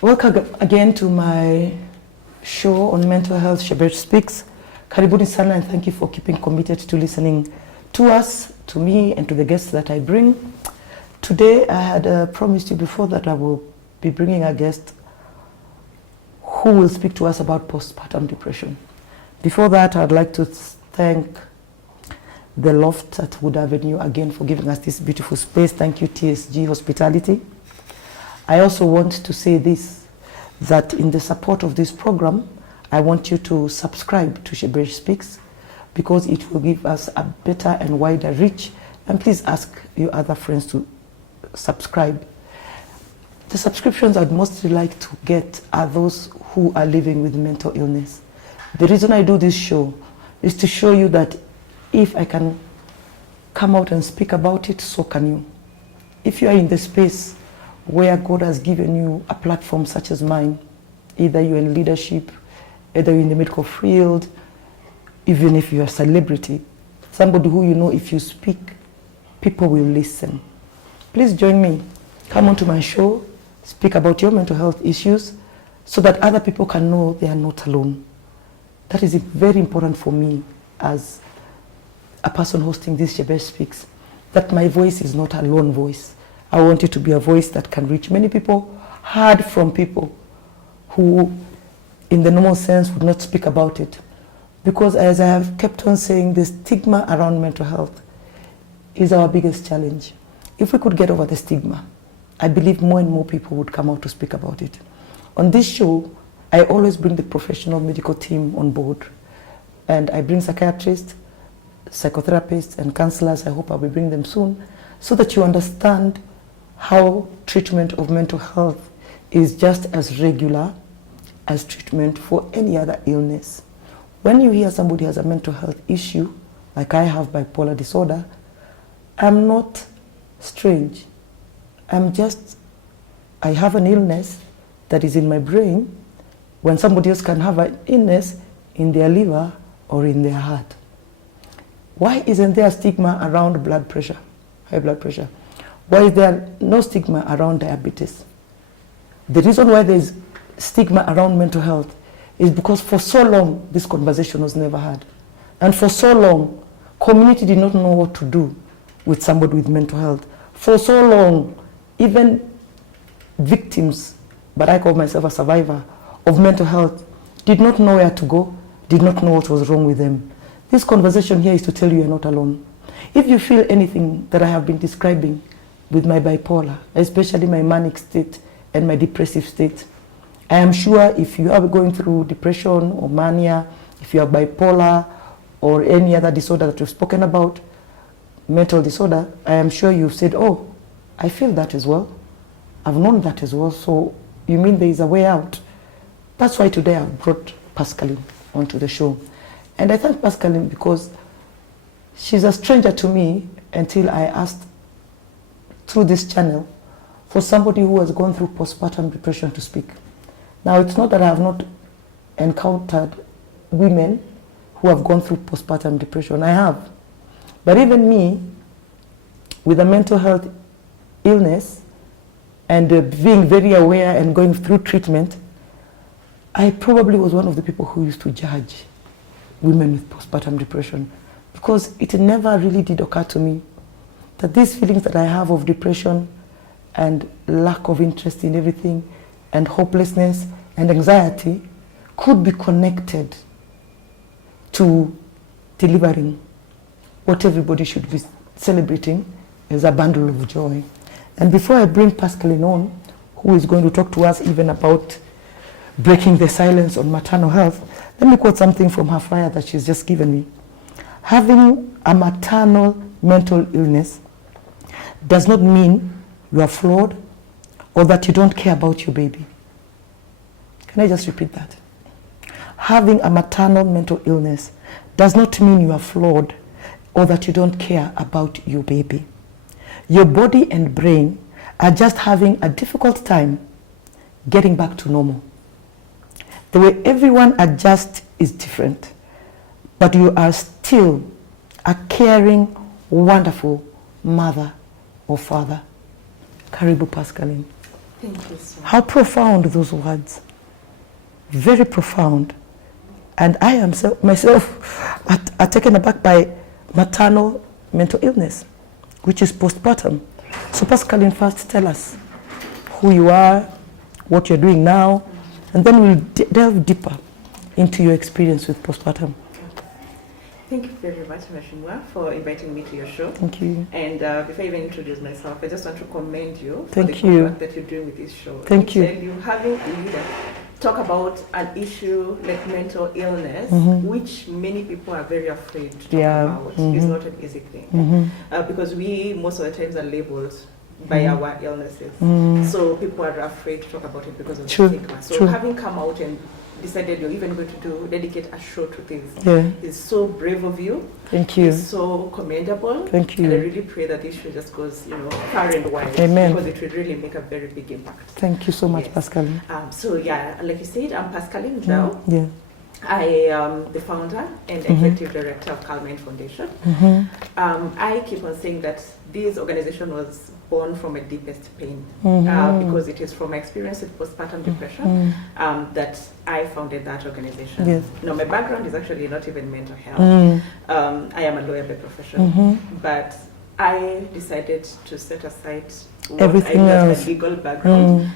Welcome again to my show on mental health, Shebesh Speaks. Karibuni sana, and thank you for keeping committed to listening to us, to me, and to the guests that I bring. Today, I had promised you before that I will be bringing a guest who will speak to us about postpartum depression. Before that, I'd like to thank the Loft at Wood Avenue again for giving us this beautiful space. Thank you, TSG Hospitality. I also want to say this, that in the support of this program, I want you to subscribe to Shebesh Speaks because it will give us a better and wider reach. And please ask your other friends to subscribe. The subscriptions I'd mostly like to get are those who are living with mental illness. The reason I do this show is to show you that if I can come out and speak about it, so can you. If you are in the space where God has given you a platform such as mine, either you're in leadership, either you're in the medical field, even if you're a celebrity, somebody who you know if you speak, people will listen. Please join me. Come onto my show, speak about your mental health issues so that other people can know they are not alone. That is very important for me as a person hosting this Shebesh Speaks, that my voice is not a lone voice. I want it to be a voice that can reach many people, heard from people who, in the normal sense, would not speak about it. Because as I have kept on saying, the stigma around mental health is our biggest challenge. If we could get over the stigma, I believe more and more people would come out to speak about it. On this show, I always bring the professional medical team on board. And I bring psychiatrists, psychotherapists, and counselors. I hope I will bring them soon, so that you understand how treatment of mental health is just as regular as treatment for any other illness. When you hear somebody has a mental health issue, like I have bipolar disorder, I'm not strange. I have an illness that is in my brain when somebody else can have an illness in their liver or in their heart. Why isn't there a stigma around blood pressure, high blood pressure? Why is there no stigma around diabetes? The reason why there's stigma around mental health is because for so long, this conversation was never had. And for so long, community did not know what to do with somebody with mental health. For so long, even victims, but I call myself a survivor of mental health, did not know where to go, did not know what was wrong with them. This conversation here is to tell you you're not alone. If you feel anything that I have been describing with my bipolar, especially my manic state and my depressive state, I am sure if you are going through depression or mania, if you are bipolar or any other disorder that we've spoken about, mental disorder, I am sure you've said, oh, I feel that as well. I've known that as well. So you mean there is a way out? That's why today I've brought Pascaline onto the show. And I thank Pascaline because she's a stranger to me until I asked through this channel for somebody who has gone through postpartum depression to speak. Now, it's not that I have not encountered women who have gone through postpartum depression. I have. But even me, with a mental health illness and being very aware and going through treatment, I probably was one of the people who used to judge women with postpartum depression, because it never really did occur to me that these feelings that I have of depression and lack of interest in everything and hopelessness and anxiety could be connected to delivering what everybody should be celebrating as a bundle of joy. And before I bring Pascaline on, who is going to talk to us even about breaking the silence on maternal health, let me quote something from her flyer that she's just given me. Having a maternal mental illness does not mean you are flawed or that you don't care about your baby. Can I just repeat that? Having a maternal mental illness does not mean you are flawed or that you don't care about your baby. Your body and brain are just having a difficult time getting back to normal. The way everyone adjusts is different, but you are still a caring, wonderful mother or father. Karibu Pascaline. Thank you so much. How profound those words. Very profound. And I am myself are taken aback by maternal mental illness, which is postpartum. So Pascaline, first tell us who you are, what you're doing now, and then we'll delve deeper into your experience with postpartum. Thank you very much, Mashimwa, for inviting me to your show. Thank you. And before I even introduce myself, I just want to commend you for Thank the you. good work that you're doing with this show. Thank you. And you having a leader talk about an issue like mental illness, which many people are very afraid to talk about, is not an easy thing. Because we, most of the times, are labeled by our illnesses. So people are afraid to talk about it because of the stigma. So having come out and decided you're even going to dedicate a show to this is so brave of you. Thank you. It's so commendable. Thank you. And I really pray that this show just goes, far and wide. Amen. Because it will really make a very big impact. Thank you so much, Pascaline. So like you said, I'm Pascaline now. Yeah. I am the founder and executive director of Kaliman Foundation. I keep on saying that this organization was born from a deepest pain because it is from my experience with postpartum depression that I founded that organization. Yes. Now, my background is actually not even mental health. I am a lawyer by profession, but I decided to set aside everything my else, legal background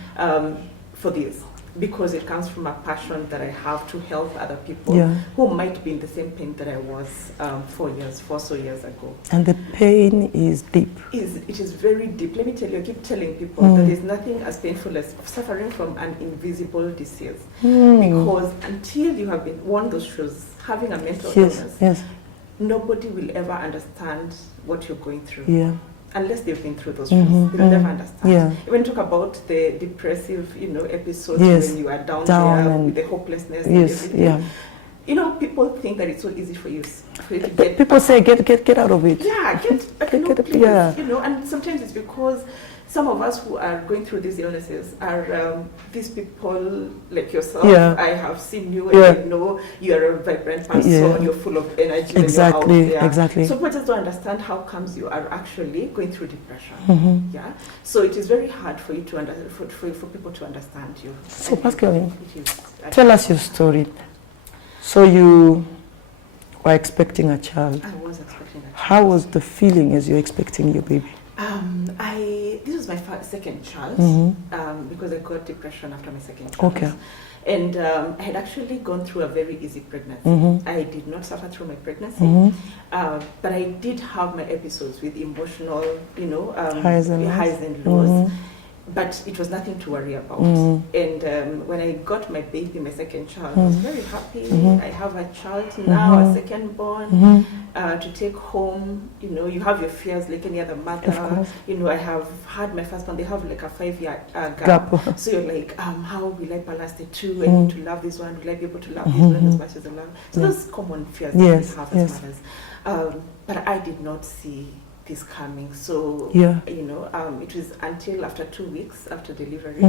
for this, because it comes from a passion that I have to help other people who might be in the same pain that I was 4 so years ago. And the pain is deep. It is very deep. Let me tell you, I keep telling people that there's nothing as painful as suffering from an invisible disease. Because until you have been worn those shoes, having a mental illness, nobody will ever understand what you're going through. Unless they've been through those shoes, they will never understand. Even talk about the depressive, episodes when you are down there with the hopelessness and everything. People think that it's so easy for you to get. People say get out of it. Yeah, please, and sometimes it's because some of us who are going through these illnesses are these people like yourself. I have seen you and I know you are a vibrant person, you're full of energy. Exactly. So people just don't understand how comes you are actually going through depression. So it is very hard for you to for people to understand you. So Pascaline, tell us your story. So you were expecting a child. I was expecting a child. How was the feeling as you're expecting your baby? This was my second child because I got depression after my second child. Okay. And I had actually gone through a very easy pregnancy. I did not suffer through my pregnancy, but I did have my episodes with emotional, highs and lows. But it was nothing to worry about. And when I got my baby, my second child, I was very happy. I have a child now, a second born, to take home. You have your fears like any other mother. I have had my first one. They have like a 5-year gap. So you're like, how will I balance the two? I need to love this one. Will I be able to love this one as much as I love? So those common fears that we have as mothers. But I did not see this coming. So, it was until after 2 weeks after delivery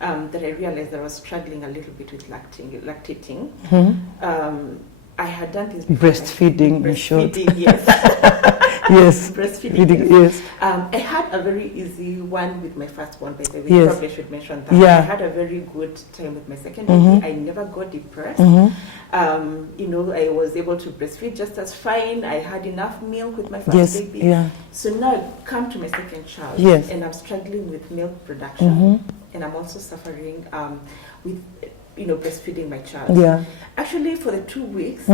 that I realized that I was struggling a little bit with lactating. I had done this breastfeeding, in short. Yes. Yes. Breastfeeding. Yes. I had a very easy one with my first one, by the way. Probably should mention that. I had a very good time with my second baby. I never got depressed. I was able to breastfeed just as fine. I had enough milk with my first baby. So now I come to my second child, and I'm struggling with milk production, and I'm also suffering with breastfeeding my child. Actually, for the 2 weeks,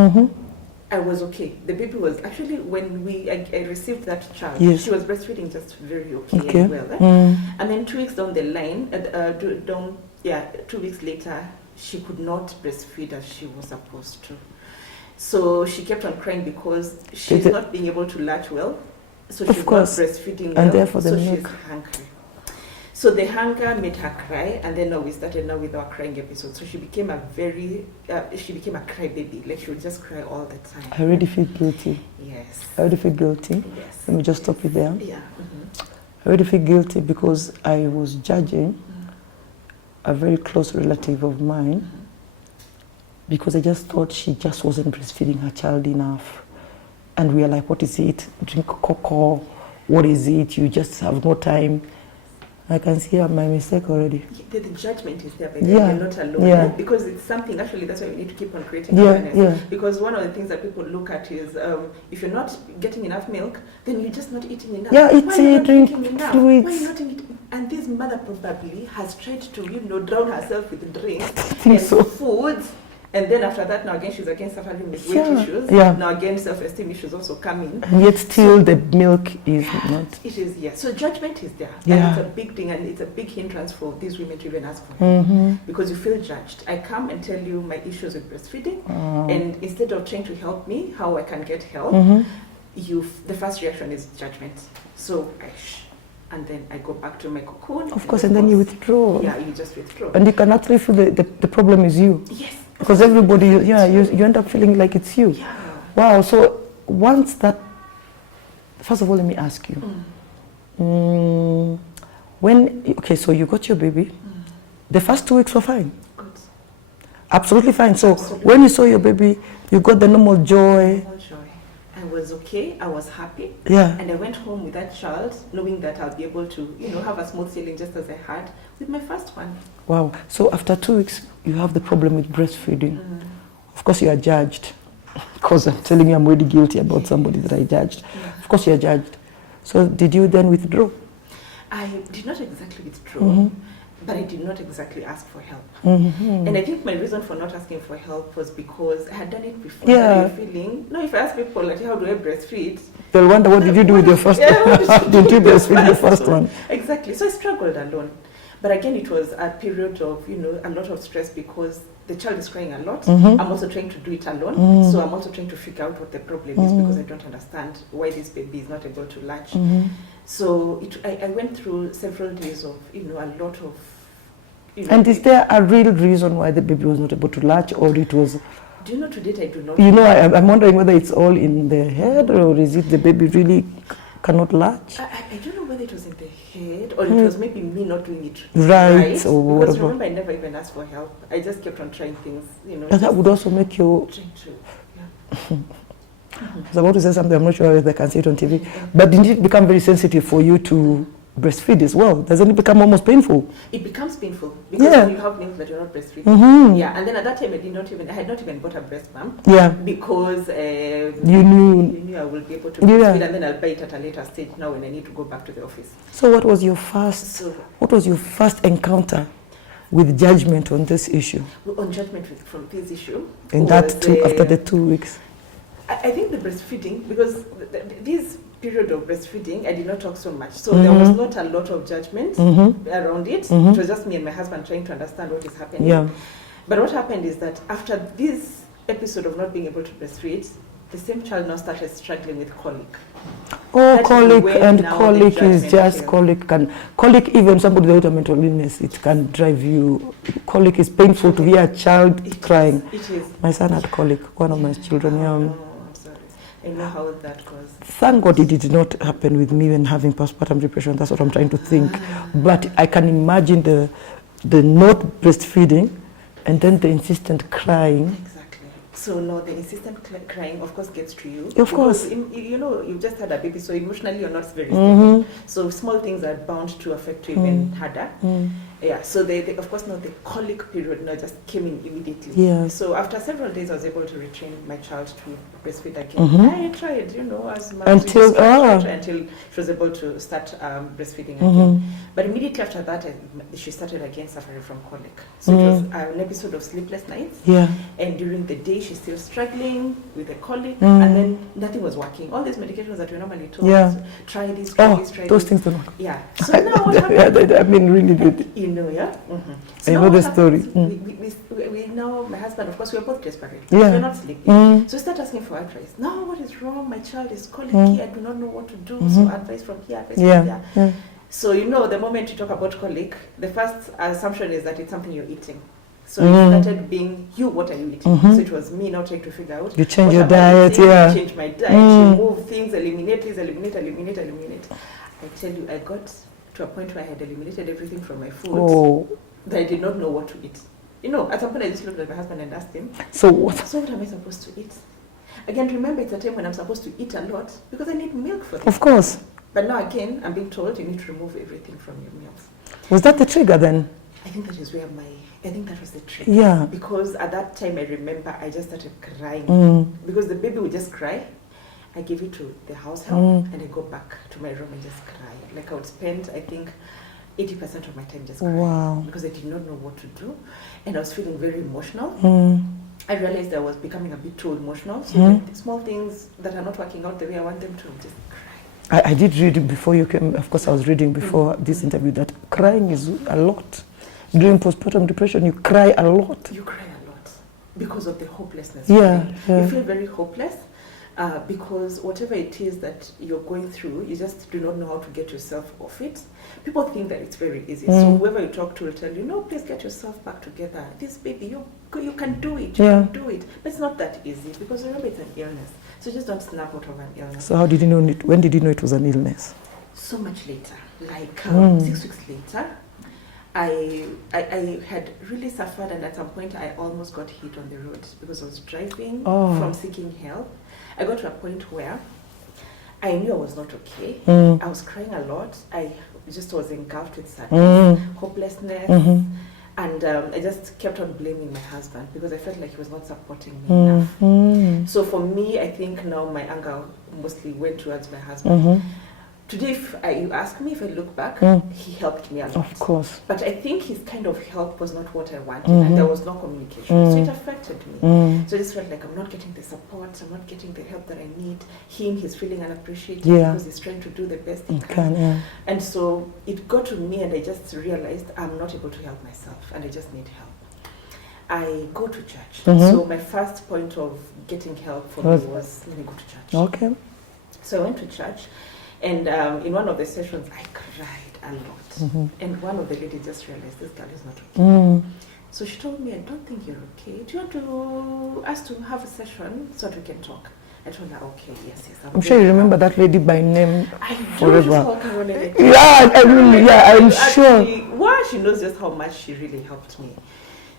I was okay. The baby was actually, when I received that child, she was breastfeeding just very okay and well. And then 2 weeks down the line, 2 weeks later, she could not breastfeed as she was supposed to. So she kept on crying because she's not being able to latch well. So she's not breastfeeding well, and therefore the so milk. She's hungry. So the hunger made her cry, and then we started now with our crying episode. So she became a cry baby. Like she would just cry all the time. I already feel guilty. Yes. I already feel guilty. Yes. Let me just stop you there. Yeah. I already feel guilty because I was judging a very close relative of mine because I just thought she just wasn't breastfeeding her child enough. And we are like, what is it? Drink cocoa. What is it? You just have no time. I can see my mistake already. The judgment is there, but you're not alone. Because it's something, actually, that's why we need to keep on creating awareness. Because one of the things that people look at is, if you're not getting enough milk, then you're just not eating enough. Yeah, it's drink fluids. Why are you not eating? And this mother probably has tried to, drown herself with drinks and foods. And then after that, now again, she's again suffering with weight issues. Now again, self-esteem issues also come in. And yet still the milk is not. It is, So judgment is there. And it's a big thing, and it's a big hindrance for these women to even ask for help. Because you feel judged. I come and tell you my issues with breastfeeding, and instead of trying to help me, how I can get help, the first reaction is judgment. So and then I go back to my cocoon. Of course, and then you withdraw. Yeah, you just withdraw. And you can actually feel the problem is you. Yes. Because everybody, you end up feeling like it's you. Yeah. Wow, so once that, first of all, let me ask you. So you got your baby. The first 2 weeks were fine? Good. Absolutely fine. So when you saw your baby, you got the normal joy. I was okay, I was happy. Yeah. And I went home with that child, knowing that I'll be able to, have a smooth sailing just as I had with my first one. Wow. So after 2 weeks, you have the problem with breastfeeding. Of course, you are judged. Because I'm telling you, I'm really guilty about somebody that I judged. Of course, you are judged. So did you then withdraw? I did not exactly withdraw, but I did not exactly ask for help. And I think my reason for not asking for help was because I had done it before. Yeah. If I ask people, like, how do I breastfeed? They'll wonder, what did you do with your first one? Did you breastfeed your first one? Exactly. So I struggled alone. But again, it was a period of, a lot of stress because the child is crying a lot. I'm also trying to do it alone. So I'm also trying to figure out what the problem is because I don't understand why this baby is not able to latch. So I went through several days of, a lot of... And is there a real reason why the baby was not able to latch, or it was... Do you know, to date I do not... I'm wondering whether it's all in the head, or is it the baby really cannot latch? I don't know whether it was in the head, or it was maybe me not doing it right. Or because remember, I never even asked for help. I just kept on trying things, And that would also make you... I was about to say something, I'm not sure if I can say it on TV, but did it become very sensitive for you to breastfeed as well? Doesn't it become almost painful? It becomes painful because when you have milk that you're not breastfeeding. And then at that time I had not even bought a breast pump. Because you knew I will be able to breastfeed, and then I'll buy it at a later stage now when I need to go back to the office. So what was your first encounter with judgment on this issue? On judgment from this issue? After the 2 weeks? I think the breastfeeding, because this period of breastfeeding, I did not talk so much. So there was not a lot of judgment around it. It was just me and my husband trying to understand what is happening. But what happened is that after this episode of not being able to breastfeed, the same child now started struggling with colic. Colic is just colic. Colic, even somebody without a mental illness, it can drive you. Colic is painful to hear a child crying. It is. My son had colic, one of my children. I'm sorry. I know how that goes. Thank God it did not happen with me when having postpartum depression. That's what I'm trying to think. But I can imagine the not breastfeeding and then the insistent crying. So no, the insistent crying, of course, gets to you. Of course. You've just had a baby, so emotionally you're not very stable. So small things are bound to affect you even harder. So they of course, now the colic period now just came in immediately. So after several days, I was able to retrain my child to breastfeed again. I tried, as much until she was able to start breastfeeding again. But immediately after that, she started again suffering from colic. So it was an episode of sleepless nights. And during the day, she's still struggling with the colic, and then nothing was working. All these medications that we normally told us, try this, try this, try those this. things don't work. So now what happened? I mean, really good. So I know the story. We now, my husband, of course, we are both desperate. We're not sleeping. So we start asking for advice. Now, what is wrong? My child is colicky. I do not know what to do. So advice from here, advice from there. So, the moment you talk about colic, the first assumption is that it's something you're eating. So it started being, what are you eating? So it was me now trying to figure out. You change your diet, change my diet, remove things, eliminate this, eliminate. I tell you, I got to a point where I had eliminated everything from my food that I did not know what to eat. At some point I just looked at my husband and asked him, So what am I supposed to eat? Again, remember, it's a time when I'm supposed to eat a lot because I need milk for this. Of course. But now again, I'm being told you need to remove everything from your meals. Was that the trigger then? I think that is where I think that was the trigger. Yeah. Because at that time, I remember I just started crying. Because the baby would just cry. I give it to the house help, and I go back to my room and just cry. Like I would spend, I think, 80% of my time just crying. Wow. Because I did not know what to do. And I was feeling very emotional. I realized I was becoming a bit too emotional. So the small things that are not working out the way I want them to, just cry. I did read before you came, of course I was reading before this interview, that crying is a lot. During postpartum depression, you cry a lot. You cry a lot because of the hopelessness. Yeah. You feel very hopeless because whatever it is that you're going through, you just do not know how to get yourself off it. People think that it's very easy. So whoever you talk to will tell you, no, please get yourself back together. This baby, you can do it. You can do it. But it's not that easy because remember it's an illness. So just don't snap out of an illness. So how did you know it? When did you know it was an illness? So much later, like 6 weeks later. I had really suffered, and at some point I almost got hit on the road because I was driving from seeking help. I got to a point where I knew I was not okay. I was crying a lot. I just was engulfed with sadness, hopelessness, and I just kept on blaming my husband because I felt like he was not supporting me enough. So for me, I think now my anger mostly went towards my husband. Today, if you ask me, if I look back, he helped me a lot. Of course. But I think his kind of help was not what I wanted, and there was no communication. So it affected me. So I just felt like I'm not getting the support, I'm not getting the help that I need. He's feeling unappreciated because he's trying to do the best he can. And so it got to me, and I just realized I'm not able to help myself, and I just need help. I go to church. So my first point of getting help for me was let me go to church. Okay. So I went to church. And in one of the sessions, I cried a lot. And one of the ladies just realized this girl is not okay. So she told me, I don't think you're okay. Do you want to us to have a session so that we can talk? I told her, okay, yes. I'm sure you remember that lady by name forever. I'm sure. Well, she knows just how much she really helped me.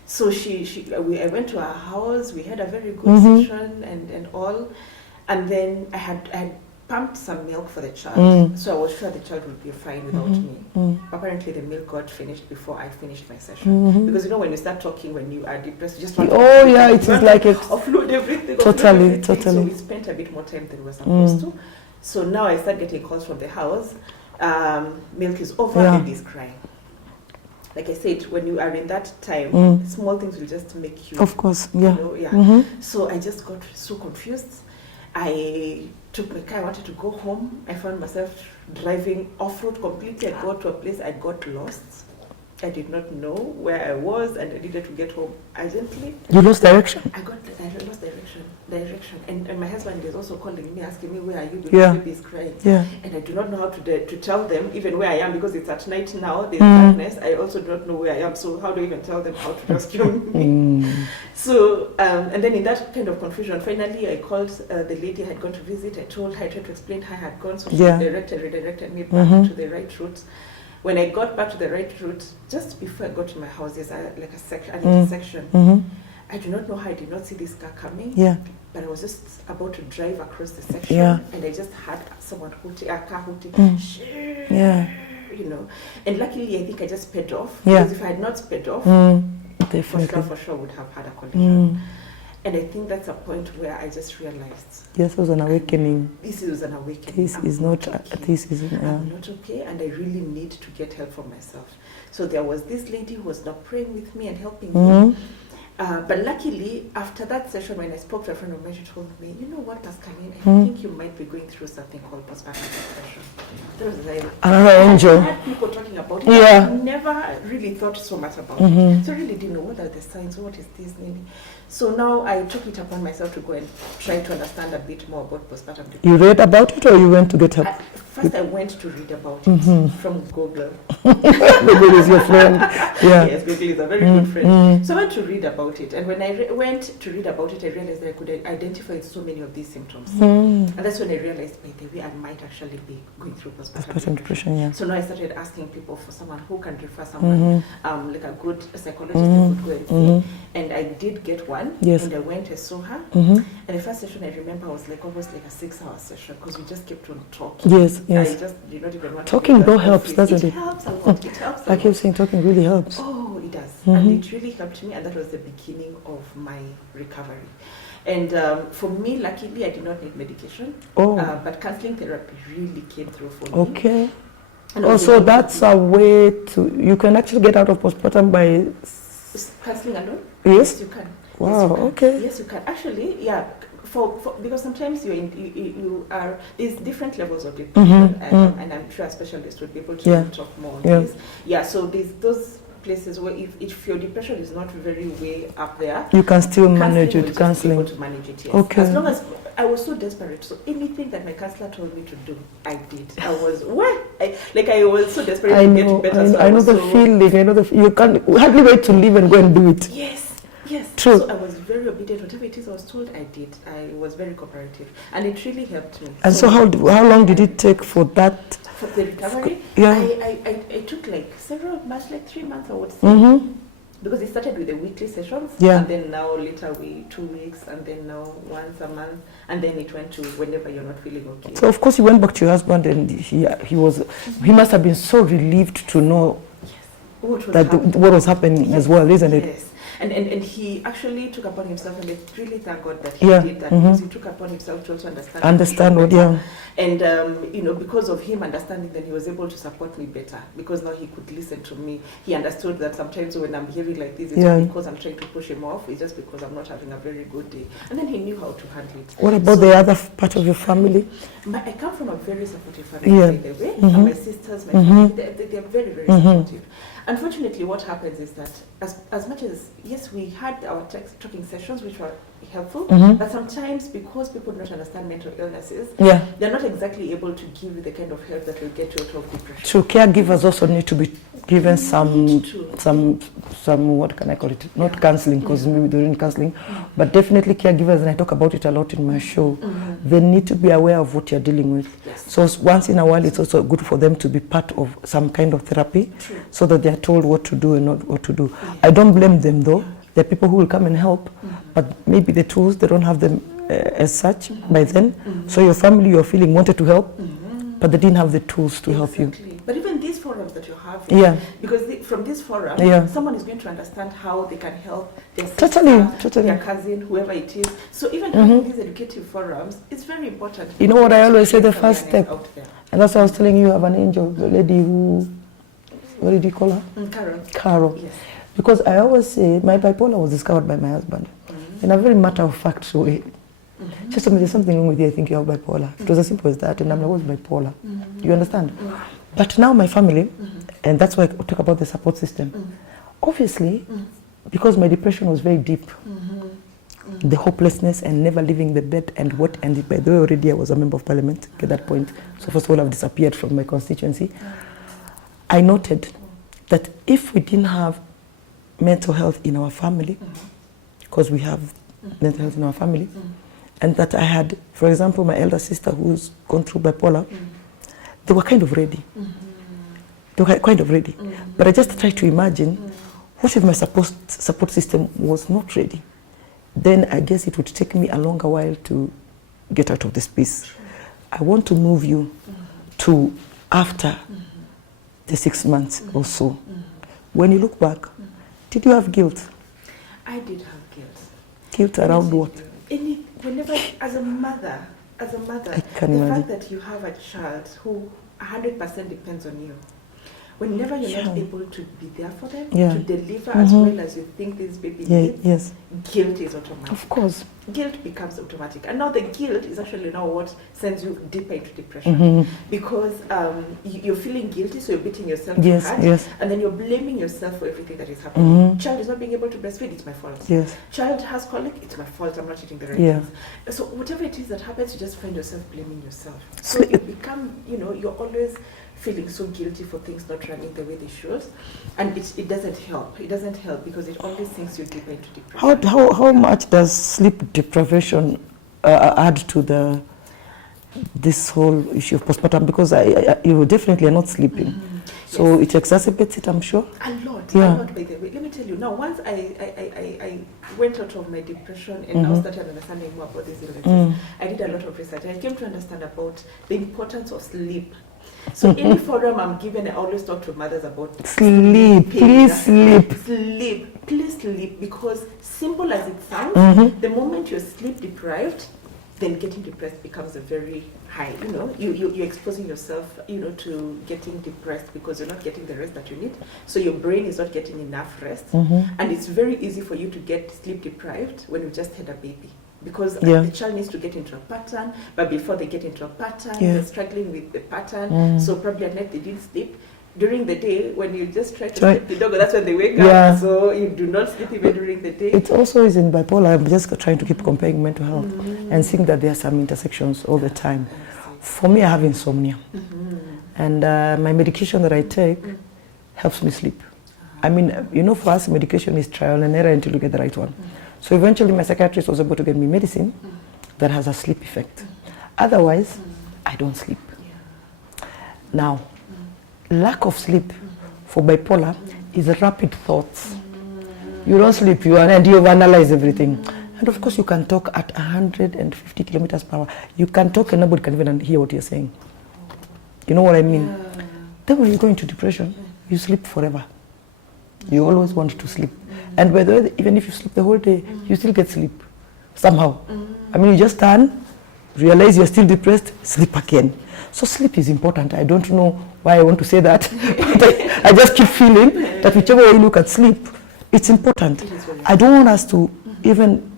So I went to her house. We had a very good session and all. And then I had pumped some milk for the child, so I was sure the child would be fine without me. Apparently, the milk got finished before I finished my session. Because when you start talking when you are depressed, you just want to it is like it. Offload everything. Totally. So we spent a bit more time than we were supposed to. So now I start getting calls from the house. Milk is over, baby is crying. Like I said, when you are in that time, small things will just make you. Of course, So I just got so confused. I took my car, I wanted to go home. I found myself driving off-road completely. I got to a place, I got lost. I did not know where I was, and I needed to get home urgently. You lost direction? I lost direction. And my husband is also calling me, asking me, where are you? Because baby is crying. And I do not know how to tell them even where I am, because it's at night now, there's darkness. I also do not know where I am, so how do I even tell them how to rescue me? So, and then in that kind of confusion, finally I called the lady I had gone to visit. I tried to explain how I had gone, so she redirected me back to the right route. When I got back to the right route, just before I got to my house, there's an intersection. I do not know how I did not see this car coming, but I was just about to drive across the section, and I just had someone a car hooting, you know. And luckily, I think I just sped off, because if I had not sped off, for sure would have had a collision. And I think that's a point where I just realized. Yes, it was an awakening. This is an awakening. I'm not okay, and I really need to get help for myself. So there was this lady who was not praying with me and helping me. But luckily, after that session, when I spoke to a friend of mine, she told me, you know what, pascaline, I think you might be going through something called postpartum depression. That was like, another angel. I had people talking about it. I never really thought so much about it. So I really didn't know what are the signs, what is this, maybe. So now I took it upon myself to go and try to understand a bit more about postpartum depression. You read about it, or you went to get help? First, I went to read about it from Google. Google is your friend. Yes, Google is a very good friend. So I went to read about it, and when I went to read about it, I realized that I could identify so many of these symptoms. And that's when I realized, by the way, I might actually be going through postpartum depression. So now I started asking people for someone who can refer someone, like a good psychologist who could go and see. And I did get one, and I went, I saw her. And the first session I remember was like almost like a 6-hour session, because we just kept on talking. Yes. I just did not even want talking to though helps, doesn't it? It helps a lot. It helps a I lot. keep saying talking really helps. Oh, it does. And it really helped me, and that was the beginning of my recovery. And for me, luckily, I did not need medication. But counseling therapy really came through for me. Okay. Also, that's a way to, you can actually get out of postpartum by counseling alone? Yes? Yes, you can. Wow, yes, you can. okay. Yes, you can. Actually, yeah, because sometimes you are, there's different levels of depression, and I'm sure a specialist would be able to talk more on this. Yeah, so there's those places where if your depression is not very way up there, you can still manage it, counseling. To manage it, yes. Okay. As long as I was so desperate, so anything that my counselor told me to do, I did. I was I was so desperate to get better. I know the feeling. I know you can't hardly wait to leave and go and do it. Yes. Yes, true. So I was very obedient. Whatever it is I was told, I did. I was very cooperative, and it really helped me. And so how long did it take for that? For the recovery? Yeah. I took like several months, like 3 months, I would say. Because it started with the weekly sessions, and then now later 2 weeks, and then now once a month, and then it went to whenever you're not feeling okay. So of course you went back to your husband, and he must have been so relieved to know what was happening as well, isn't it? Yes. And he actually took upon himself, and I really thank God that he did that, because he took upon himself to also understand what, and because of him understanding, then he was able to support me better, because now he could listen to me. He understood that sometimes when I'm behaving like this, it's not because I'm trying to push him off, it's just because I'm not having a very good day, and then he knew how to handle it. What about the other part of your family? I come from a very supportive family, by the way. And my sisters, my family, they're very, very supportive. Unfortunately, what happens is that as much as, yes, we had our talking sessions, which were helpful, but sometimes because people don't understand mental illnesses, they're not exactly able to give you the kind of help that will get you out of depression. So caregivers also need to be given some what can I call it? Not counseling, because maybe during counseling, but definitely caregivers, and I talk about it a lot in my show, they need to be aware of what you're dealing with. Yes. So once in a while, it's also good for them to be part of some kind of therapy, so that they're told what to do and not what to do. I don't blame them though. There are people who will come and help, but maybe the tools, they don't have them as such by then. So your family, you're feeling wanted to help, but they didn't have the tools to help you. But even these forums that you have, because from this forum, someone is going to understand how they can help their sister, their cousin, whoever it is. So even having these educative forums, it's very important. You know what I always say, the first step, and that's what I was telling you, have an angel, the lady who, what did you call her? Carol. Yes. Because I always say, my bipolar was discovered by my husband in a very matter-of-fact way. Just told me, there's something wrong with you, I think you have bipolar. It was as simple as that, and I'm like, what's bipolar? You understand? But now my family, and that's why I talk about the support system. Obviously, because my depression was very deep, the hopelessness and never leaving the bed, and by the way, already I was a member of parliament at that point. So first of all, I've disappeared from my constituency. I noted that if we didn't have mental health in our family, because we have mental health in our family, and that I had, for example, my elder sister who's gone through bipolar, they were kind of ready. They were kind of ready. But I just tried to imagine, what if my support system was not ready? Then I guess it would take me a longer while to get out of this space. I want to move you to after the 6 months or so. When you look back, did you have guilt? I did have guilt. Guilt around what? Whenever, as a mother, I can the imagine. fact that you have a child who 100% depends on you, whenever you're not able to be there for them, to deliver as well as you think this baby needs, guilt is automatic. Of course. Guilt becomes automatic. And now the guilt is actually now what sends you deeper into depression. Because you're feeling guilty, so you're beating yourself too hard. And then you're blaming yourself for everything that is happening. Child is not being able to breastfeed, it's my fault. Child has colic, it's my fault, I'm not eating the right things. So whatever it is that happens, you just find yourself blaming yourself. So you become, you're always feeling so guilty for things not running the way they should, and it doesn't help. It doesn't help because it only sinks you deeper into depression. How much does sleep deprivation add to this whole issue of postpartum? Because you definitely are not sleeping. So it exacerbates it, I'm sure. A lot, by the way. Let me tell you, now once I went out of my depression and now started understanding more about these illnesses, I did a lot of research. I came to understand about the importance of sleep. So any forum I'm given, I always talk to mothers about sleep. Please sleep. Please sleep, because simple as it sounds, the moment you're sleep deprived, then getting depressed becomes a very high, you're exposing yourself, to getting depressed because you're not getting the rest that you need. So your brain is not getting enough rest. And it's very easy for you to get sleep deprived when you just had a baby. Because the child needs to get into a pattern, but before they get into a pattern, they're struggling with the pattern. So probably at night they didn't sleep. During the day, when you just try to sleep the dog, that's when they wake up. So you do not sleep even during the day. It also is in bipolar. I'm just trying to keep comparing mental health and seeing that there are some intersections all the time. For me, I have insomnia. And my medication that I take helps me sleep. I mean, for us, medication is trial and error until you get the right one. So eventually my psychiatrist was able to get me medicine that has a sleep effect. Otherwise, I don't sleep. Now, lack of sleep for bipolar is rapid thoughts. You don't sleep, and you analyze everything. And of course, you can talk at 150 kilometers per hour. You can talk and nobody can even hear what you're saying. You know what I mean? Then when you go into depression, you sleep forever. You always want to sleep. And by the way, even if you sleep the whole day, you still get sleep somehow. I mean, you just turn, realize you're still depressed, sleep again. So sleep is important. I don't know why I want to say that, but I just keep feeling that whichever way you look at sleep, it's important. I don't want us to even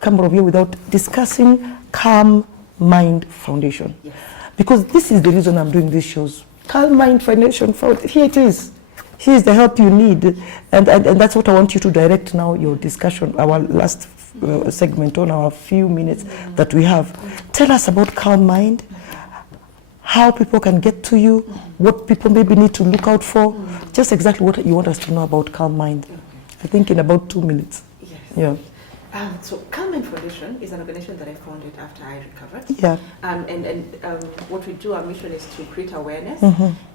come out of here without discussing Calm Mind Foundation. Because this is the reason I'm doing these shows. Calm Mind Foundation, here it is. Here's the help you need, and that's what I want you to direct now your discussion, our last segment on our few minutes that we have. Tell us about Calm Mind, how people can get to you, what people maybe need to look out for, just exactly what you want us to know about Calm Mind. I think in about 2 minutes. So Kaliman Foundation is an organization that I founded after I recovered. And what we do, our mission is to create awareness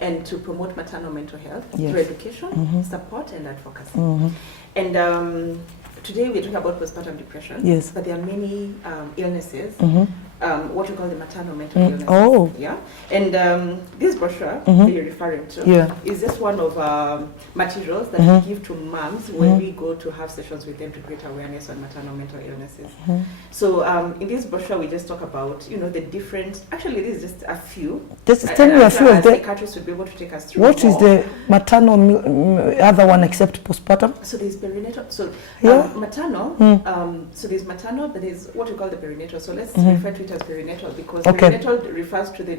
and to promote maternal mental health through education, support, and advocacy. And today we're talking about postpartum depression, but there are many illnesses, what we call the maternal mental illnesses. And this brochure that you're referring to is just one of materials that we give to moms when we go to have sessions with them to create awareness on maternal mental illnesses. So in this brochure we just talk about the different, actually this is just a few. Just tell me a few of them. Psychiatrists would be able to take us through. What is the maternal other one except postpartum? So there's perinatal. So maternal, so there's maternal, but there's what we call the perinatal. So let's refer to it as perinatal, because perinatal refers to the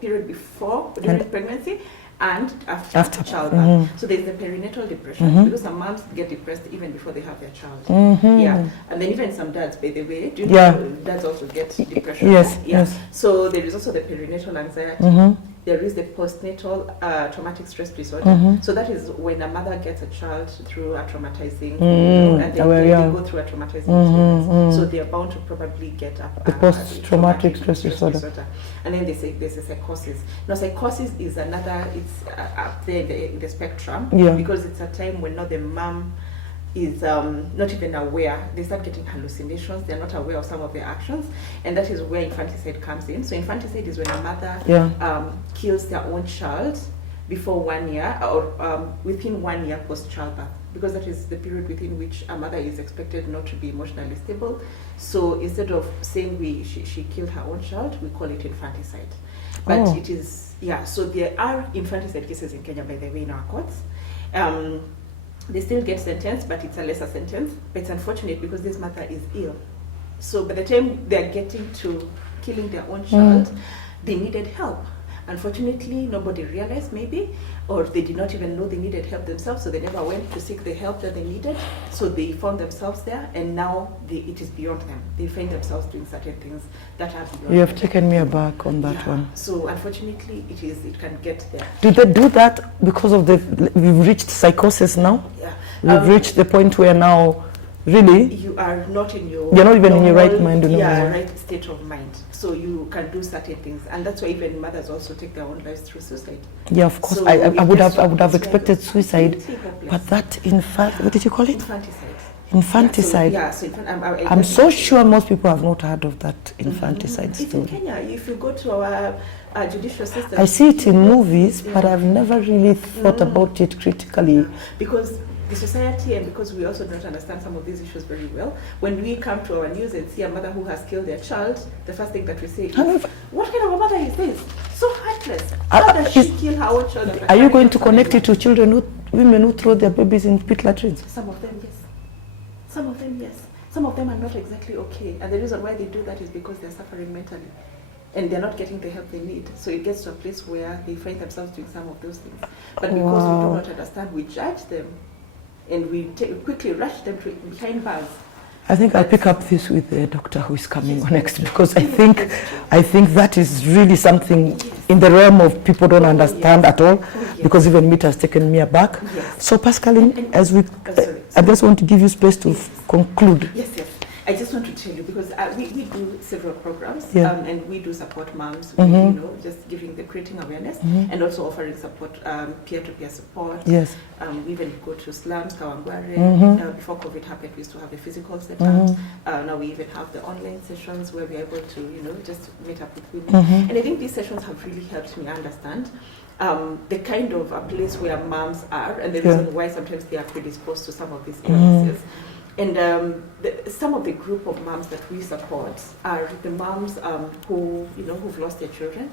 period before, during pregnancy, and after childbirth. So there's the perinatal depression, because some moms get depressed even before they have their child. And then even some dads, by the way, do you know dads also get depression? Yes. So there is also the perinatal anxiety. There is the postnatal traumatic stress disorder. So that is when a mother gets a child through a traumatizing, and then they go through a traumatizing experience. So they are bound to probably get the post-traumatic stress disorder. And then there's a psychosis. Now psychosis is another, it's up there in the spectrum, because it's a time when not the mom is not even aware. They start getting hallucinations. They're not aware of some of their actions, and that is where infanticide comes in. So infanticide is when a mother kills their own child before 1 year or within 1 year post childbirth, because that is the period within which a mother is expected not to be emotionally stable. So instead of saying she killed her own child, we call it infanticide. But it is so there are infanticide cases in Kenya, by the way, in our courts. They still get sentenced, but it's a lesser sentence. But it's unfortunate because this mother is ill. So by the time they're getting to killing their own child, they needed help. Unfortunately, nobody realized maybe, or they did not even know they needed help themselves, so they never went to seek the help that they needed. So they found themselves there, and now it is beyond them. They find themselves doing certain things that are beyond them. You have taken me aback on that one. So unfortunately, it can get there. Do they do that because of we've reached psychosis now? We've reached the point where now Really? You are not in your... You're not even in your right mind. Right state of mind. So you can do certain things. And that's why even mothers also take their own lives through suicide. Yeah, of course. So I would have expected suicide. But that, what did you call it? Infanticide. Infanticide. I'm so sure most people have not heard of that infanticide story. It's in Kenya. If you go to our judicial system... I see it in movies, but I've never really thought about it critically. Yeah. Because the society, and because we also don't understand some of these issues very well, when we come to our news and see a mother who has killed their child, the first thing that we say is, what kind of a mother is this? So heartless. How does she kill her own child? Are you going to connect it to women who throw their babies in pit latrines? Some of them, yes. Some of them, yes. Some of them are not exactly okay. And the reason why they do that is because they're suffering mentally. And they're not getting the help they need. So it gets to a place where they find themselves doing some of those things. But because we do not understand, we judge them. And we quickly rush them behind bars. I think I'll pick up this with the doctor who is coming next, because I think that is really something in the realm of people don't understand at all, because even it has taken me aback. So Pascaline, I just want to give you space to conclude. Yes. I just want to tell you, because we do several programs, and we do support moms with, just creating awareness, and also offering support, peer-to-peer support. Yes. We even go to slums, Kawangware. Before COVID happened, we used to have a physical setup. Now we even have the online sessions where we're able to, just meet up with women. And I think these sessions have really helped me understand the kind of a place where moms are, and the reason why sometimes they are predisposed to some of these illnesses. And some of the group of moms that we support are the moms who've lost their children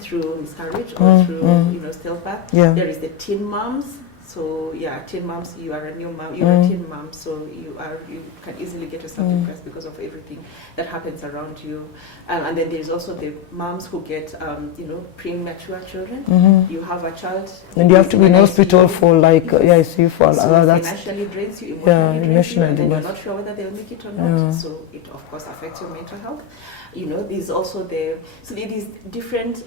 through miscarriage or through stillbirth. There is the teen moms. So teen moms, you are a new mom, you're a teen mom, so you can easily get yourself depressed because of everything that happens around you. And then there's also the moms who get premature children. You have a child, and you have to be in hospital for ICU for that financially drains you, emotionally, and then you're not sure whether they'll make it or not. So it of course affects your mental health. There's also there is different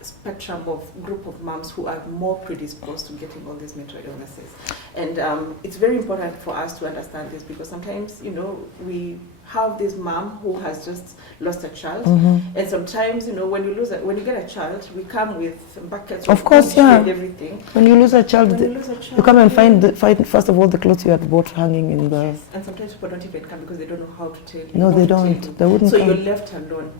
spectrum of group of moms who are more predisposed to getting all these mental illnesses. And it's very important for us to understand this, because sometimes, we have this mom who has just lost a child, and sometimes, when you get a child, we come with buckets of course, and everything. When you lose a child, you come and find first of all the clothes you had bought hanging in the... And sometimes people don't even come because they don't know how to tell you. No, they don't. They wouldn't. So you're left alone,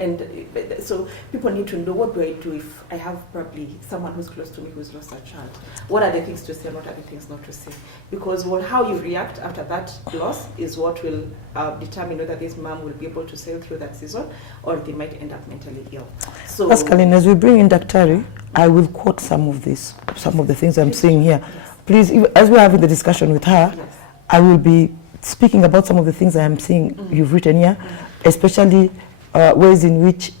and so people need to know, what do I do if I have probably someone who's close to me who's lost a child? What are the things to say and what are the things not to say? Because how you react after that loss is what will determine whether this mom will be able to sail through that season or they might end up mentally ill. So, Pascaline, as we bring in Daktari, I will quote some of the things I'm saying here. Please, as we're having the discussion with her, I will be speaking about some of the things I am seeing you've written here, especially ways in which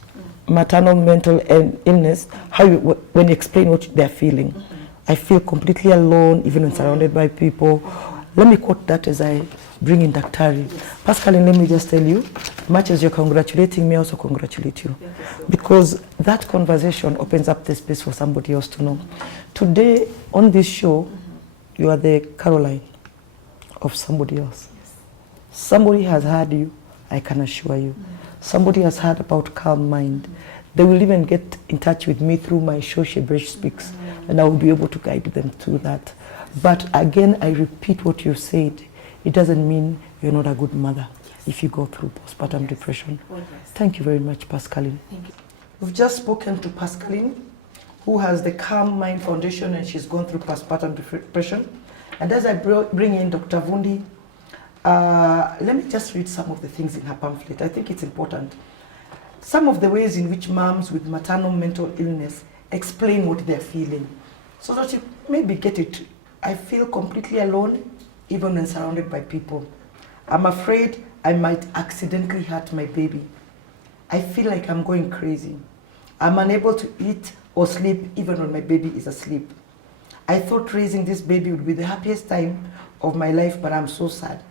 maternal mental illness, when you explain what they're feeling. I feel completely alone, even when surrounded by people. Let me quote that as I bring in Daktari. Pascaline, let me just tell you, much as you're congratulating me, I also congratulate you. Because that conversation opens up the space for somebody else to know. Today, on this show, you are the Caroline of somebody else. Somebody has heard you, I can assure you. Somebody has heard about Calm Mind. They will even get in touch with me through my show, Shebesh Speaks, and I will be able to guide them through that. But again, I repeat what you said. It doesn't mean you're not a good mother if you go through postpartum depression. Thank you very much, Pascaline. Thank you. We've just spoken to Pascaline, who has the Calm Mind Foundation, and she's gone through postpartum depression. And as I bring in Dr. Bundy, let me just read some of the things in her pamphlet. I think it's important. Some of the ways in which moms with maternal mental illness explain what they're feeling, so that you maybe get it. I feel completely alone, even when surrounded by people. I'm afraid I might accidentally hurt my baby. I feel like I'm going crazy. I'm unable to eat or sleep even when my baby is asleep. I thought raising this baby would be the happiest time of my life, but I'm so sad.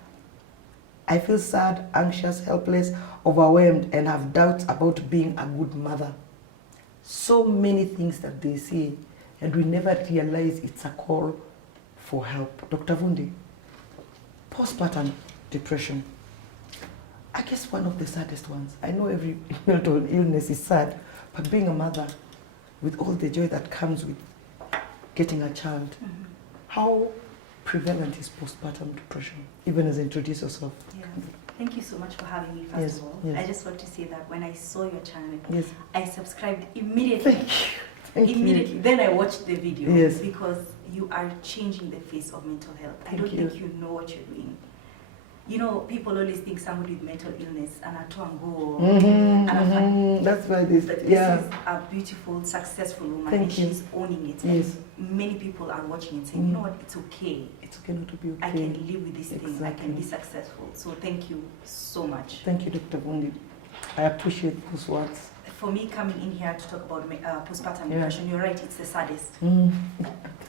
I feel sad, anxious, helpless, overwhelmed, and have doubts about being a good mother. So many things that they say, and we never realize it's a call for help. Dr. Bundy, postpartum, depression. I guess one of the saddest ones. I know every mental illness is sad, but being a mother, with all the joy that comes with getting a child, how prevalent is postpartum depression? Even as introduce yourself. Yeah. Thank you so much for having me, first of all. Yes. I just want to say that when I saw your channel, Yes. I subscribed immediately. Thank immediately. you. Then I watched the video Yes. because you are changing the face of mental health. I don't think you know what you're doing. You know, people always think somebody with mental illness and a tango. That's why this. But this is a beautiful, successful woman, and she's owning it. Yes. And many people are watching it saying, you know what, it's okay. It's okay not to be okay. I can live with this thing. I can be successful. So thank you so much. Thank you, Dr. Bundy. I appreciate those words. For me, coming in here to talk about postpartum depression, you're right, it's the saddest.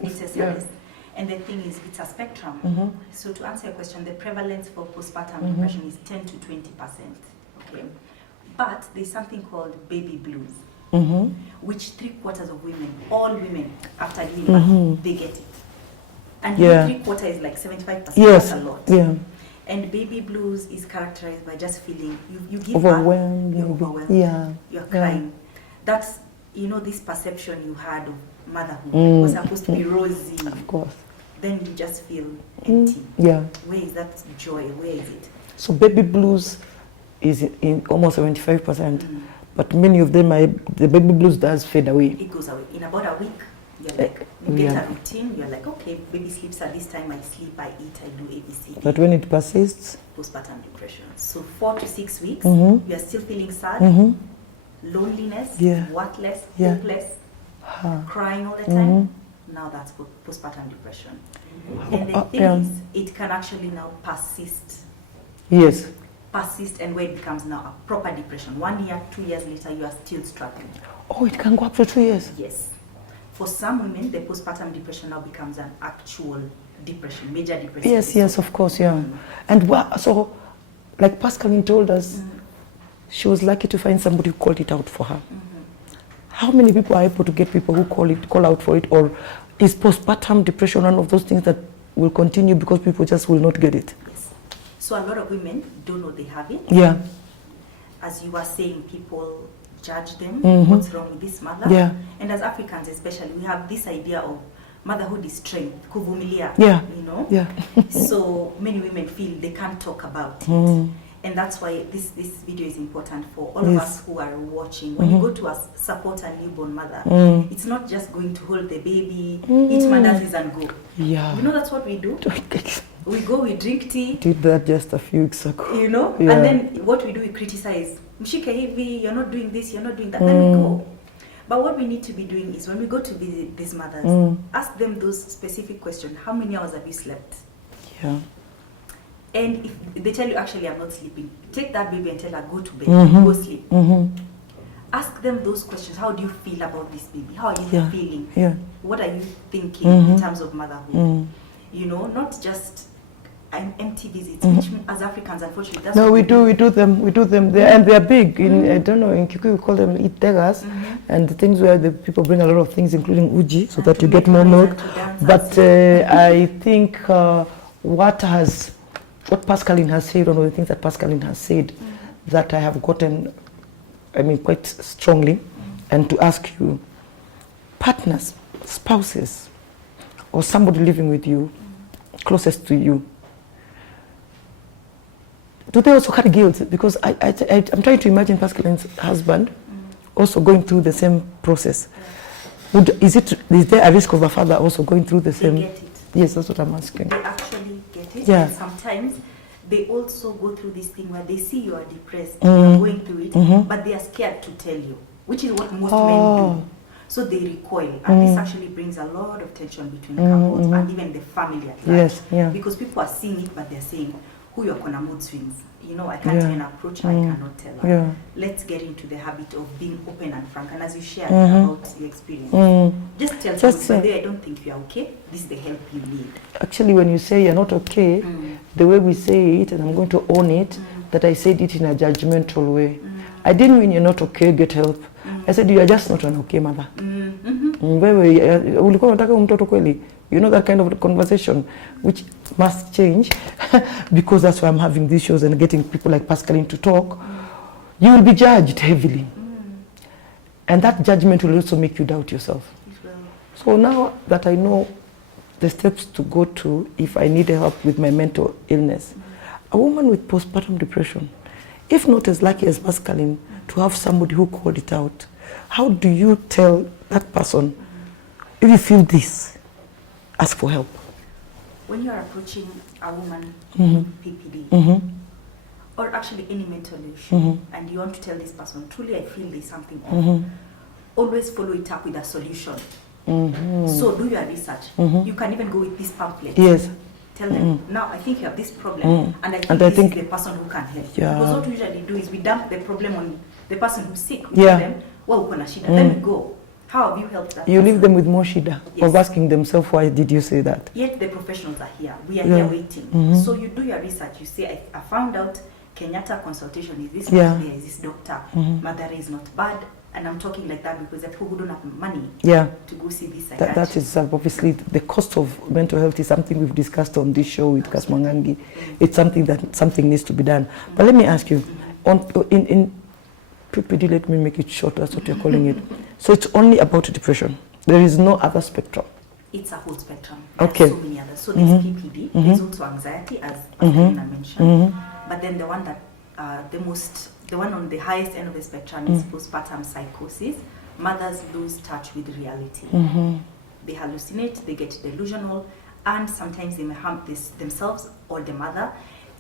It's the saddest. And the thing is, it's a spectrum. So to answer your question, the prevalence for postpartum depression is 10 to 20%. Okay, but there's something called baby blues, which 3/4 of women, all women after giving birth, they get it. And 3/4 is like 75%. Yes. That's a lot. Yeah. And baby blues is characterized by just feeling you give overwhelmed. birth, you're overwhelmed. Yeah. You're crying. That's, you know, this perception you had of motherhood was supposed to be rosy. Of course. Then you just feel empty. Yeah. Where is that joy? Where is it? So baby blues is in almost 75%, but many of them, the baby blues does fade away. It goes away. In about a week, you're like, you get a routine, you're like, okay, baby sleeps at this time, I sleep, I eat, I do ABC. But when it persists? Postpartum depression. So 4 to 6 weeks, you're still feeling sad, loneliness, worthless, hopeless, crying all the time. Now that's postpartum depression. And the thing is, it can actually now persist. Yes. Persist, and where it becomes now a proper depression. 1 year, 2 years later, you are still struggling. Oh, it can go up to 2 years? Yes. For some women, the postpartum depression now becomes an actual depression, major depression. Yes, of course, yeah. And so, like Pascaline told us, she was lucky to find somebody who called it out for her. How many people are able to get people who call out for it? Or is postpartum depression one of those things that will continue because people just will not get it? Yes. So a lot of women don't know they have it. Yeah. As you were saying, people judge them. What's wrong with this mother? Yeah. And as Africans especially, we have this idea of motherhood is strength, kuvumilia. Yeah. You know? Yeah. So many women feel they can't talk about it. And that's why this video is important for all of us who are watching. When you go to support a newborn mother, it's not just going to hold the baby, eat mandazi and go. Yeah. You know, that's what we do. We go, we drink tea. Did that just a few weeks ago. You know? Yeah. And then what we do, we criticize. Mshike hivi, you're not doing this, you're not doing that. Then we go. But what we need to be doing is when we go to visit these mothers, ask them those specific questions. How many hours have you slept? Yeah. And if they tell you, actually, I'm not sleeping, take that baby and tell her, go to bed, go sleep. Ask them those questions. How do you feel about this baby? How are you feeling? Yeah. What are you thinking in terms of motherhood? You know, not just empty visits, which as Africans, unfortunately, that's no, we do them. They're big. I don't know, in Kikuyu we call them itegas, and the things where the people bring a lot of things, including uji, so that you get more milk. But I think what Pascaline has said, one of the things that Pascaline has said, that I have gotten, quite strongly, and to ask you, partners, spouses, or somebody living with you, closest to you, do they also carry guilt? Because I'm trying to imagine Pascaline's husband also going through the same process. Is there a risk of a father also going through the same? They get it. Yes, that's what I'm asking. They actually get it. Yeah. And sometimes they also go through this thing where they see you are depressed, you're going through it, but they are scared to tell you, which is what most men do. So they recoil, and this actually brings a lot of tension between couples and even the family at large. Yes, yeah. Because people are seeing it, but they're saying, who you're gonna mood swings. You know, I can't even approach her, I cannot tell her. Yeah. Let's get into the habit of being open and frank. And as you share about your experience, just tell somebody, I don't think you're okay. This is the help you need. Actually, when you say you're not okay, the way we say it, and I'm going to own it, that I said it in a judgmental way. I didn't mean you're not okay, get help. I said you are just not an okay mother. Wewe ulikuwa unataka mtoto kweli? You know, that kind of conversation, which must change because that's why I'm having these shows and getting people like pascaline to talk. You will be judged heavily. And that judgment will also make you doubt yourself. So now that I know the steps to go to if I need help with my mental illness, a woman with postpartum depression, if not as lucky as pascaline to have somebody who called it out, how do you tell that person, if you feel this, ask for help? When you are approaching a woman with PPD, or actually any mental issue, and you want to tell this person, truly I feel there's something off, always follow it up with a solution. So do your research. You can even go with this pamphlet. Yes. Tell them, now I think you have this problem, and I think this is the person who can help. Yeah. Because what we usually do is we dump the problem on the person who's sick. We tell them, well, uko na shida. Then we go. How have you helped that person? Leave them with more shida of asking themselves, why did you say that? Yet the professionals are here. We are here waiting. So you do your research. You say, I found out Kenyatta consultation is this one, there is this doctor. Madara is not bad. And I'm talking like that because there are people who don't have money to go see this psychiatrist. That is obviously the cost of mental health is something we've discussed on this show with Kasmangangi. It's something that needs to be done. But let me ask you, in PPD, let me make it short, that's what you're calling it. So it's only about depression. There is no other spectrum. It's a whole spectrum. Okay. There's so many others. So there's PPD, there's also anxiety, as Pascaline mentioned. But then the one that the one on the highest end of the spectrum is postpartum psychosis. Mothers lose touch with reality. They hallucinate, they get delusional, and sometimes they may harm themselves or the mother.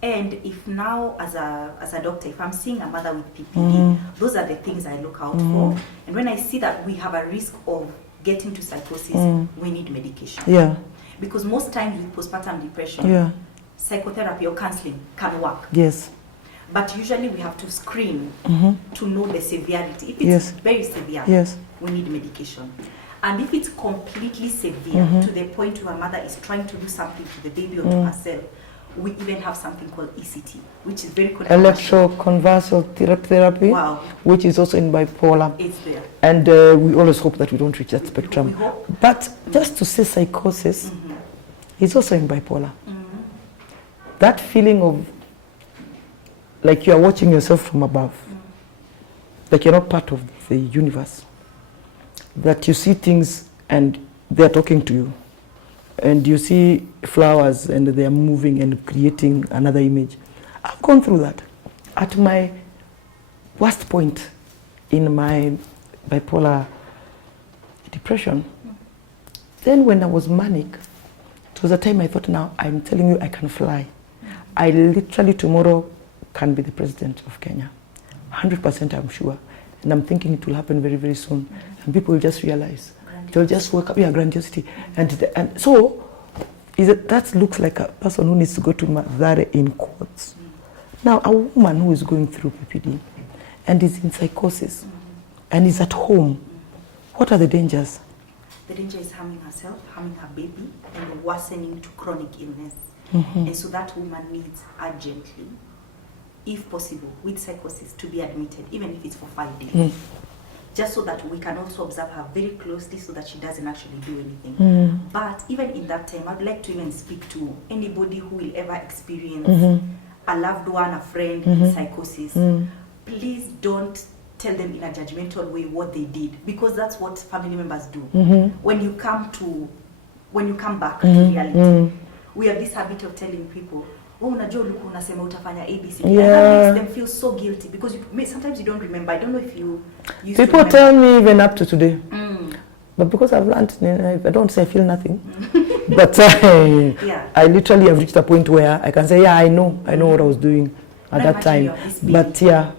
And if now, as a doctor, if I'm seeing a mother with PPD, those are the things I look out for. And when I see that we have a risk of getting to psychosis, we need medication. Yeah. Because most times with postpartum depression, psychotherapy or counseling can work. Yes. But usually we have to screen to know the severity. If it's very severe, we need medication. And if it's completely severe to the point where a mother is trying to do something to the baby or to herself, we even have something called ECT, which is very controversial. Electroconvulsive therapy, which is also in bipolar. It's there. And we always hope that we don't reach that spectrum. We hope. But just to say psychosis is also in bipolar. That feeling of like you are watching yourself from above, like you're not part of the universe, that you see things and they're talking to you, and you see flowers and they're moving and creating another image. I've gone through that. At my worst point in my bipolar depression, then when I was manic, it was a time I thought, now I'm telling you I can fly. I literally tomorrow can be the president of Kenya. 100% I'm sure. And I'm thinking it will happen very, very soon. And people will just realize. They'll just wake up, grandiosity. And so, that looks like a person who needs to go to Madare in quotes. Now, a woman who is going through PPD and is in psychosis and is at home, what are the dangers? The danger is harming herself, harming her baby, and worsening to chronic illness. And so that woman needs urgently, if possible, with psychosis, to be admitted, even if it's for 5 days. Just so that we can also observe her very closely so that she doesn't actually do anything. But even in that time, I'd like to even speak to anybody who will ever experience a loved one, a friend in psychosis. Please don't tell them in a judgmental way what they did, because that's what family members do. When you come back to reality, we have this habit of telling people, unajua ulikuwa unasema utafanya ABC. And that makes them feel so guilty because sometimes you don't remember. I don't know if you used to remember. People tell me even up to today. But because I've learned, I don't say I feel nothing. But I literally have reached a point where I can say, I know what I was doing at that time.